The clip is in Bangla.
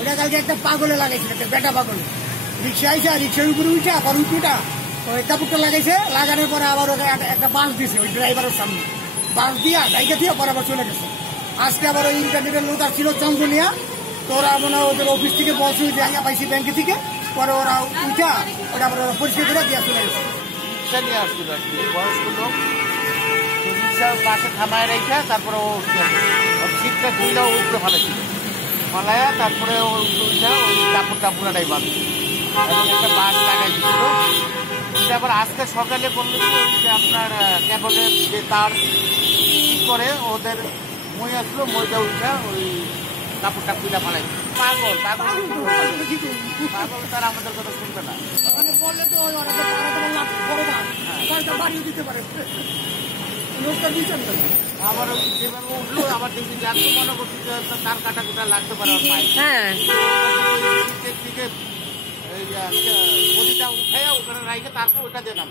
ওটা কালকে একটা পাগলে লাগাইছিল, একটা বেটা পাগলে রিক্সা আইসা, রিক্সার উপরে উঠে আবার উঠুটা ওই কাপড়টা লাগাইছে, লাগানোর পরে আবার ওকে একটা বাস দিছে ওই ড্রাইভারের সামনে, বাস দিয়া গাইকে দিয়ে পরে আবার চলে গেছে। আজকে আবার ওই ইন্টারনেটের লোক আসছিল চন্দ্রনিয়া, তো ওরা মনে হয় ওদের অফিস থেকে বলছে যে আইয়া পাইছি ব্যাংকে থেকে, পরে ওরা উঠা ওটা আবার ওরা পরিষ্কার করে দিয়ে চলে গেছে। রিক্সা নিয়ে আসছিল আর কি, বয়স্ক লোক, রিক্সা পাশে থামায় রেখে তারপরে ও সিটটা খুলে উপরে ফালাইছিল, ফালাইয়া তারপরে ও উঠা ওই কাপড়টা পুরাটাই বাঁধছিল এবং একটা বাস লাগাই দিচ্ছিল। ওইটা আবার আজকে সকালে বললো যে আপনার কেবলের যে তার ঠিক করে ওদের মই আসলো, মইটা উঠা ওই কাপড়টা খুলে ফালাই পাগল পাগল পাগল, তারা আমাদের কথা শুনবে না। বললে তো বাড়িও দিতে পারে লোকটা দিচ্ছেন না। আবার যেভাবে উঠলো আবার দেখি জানতে মনে করছি যে তার কাটা কুটা লাগতে পারে দিকে গদিটা উঠে ওখানে রাইখে তারপর ওটা দিয়ে নাম